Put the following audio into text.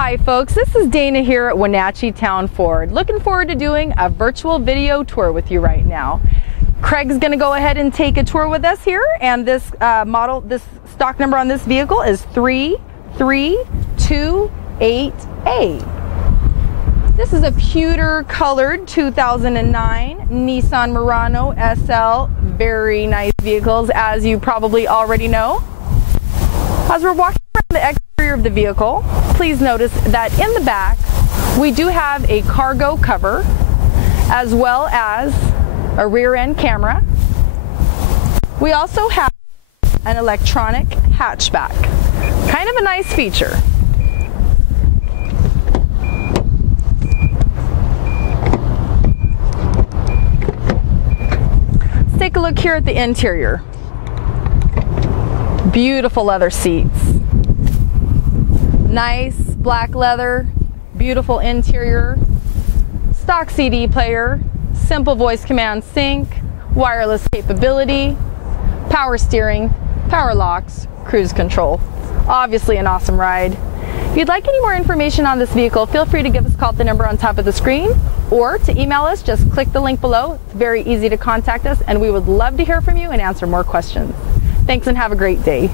Hi folks, this is Dana here at Wenatchee Town Ford. Looking forward to doing a virtual video tour with you right now. Craig's going to go ahead and take a tour with us here, and this this stock number on this vehicle is 3328A. This is a pewter colored 2009 Nissan Murano SL. Very nice vehicles, as you probably already know. As we're walking around the exterior of the vehicle, please notice that in the back we do have a cargo cover as well as a rear end camera. We also have an electronic hatchback. Kind of a nice feature. Let's take a look here at the interior. Beautiful leather seats. Nice black leather, beautiful interior, stock CD player, simple voice command sync, wireless capability, power steering, power locks, cruise control. Obviously an awesome ride. If you'd like any more information on this vehicle, feel free to give us a call at the number on top of the screen, or to email us, just click the link below. It's very easy to contact us, and we would love to hear from you and answer more questions. Thanks and have a great day.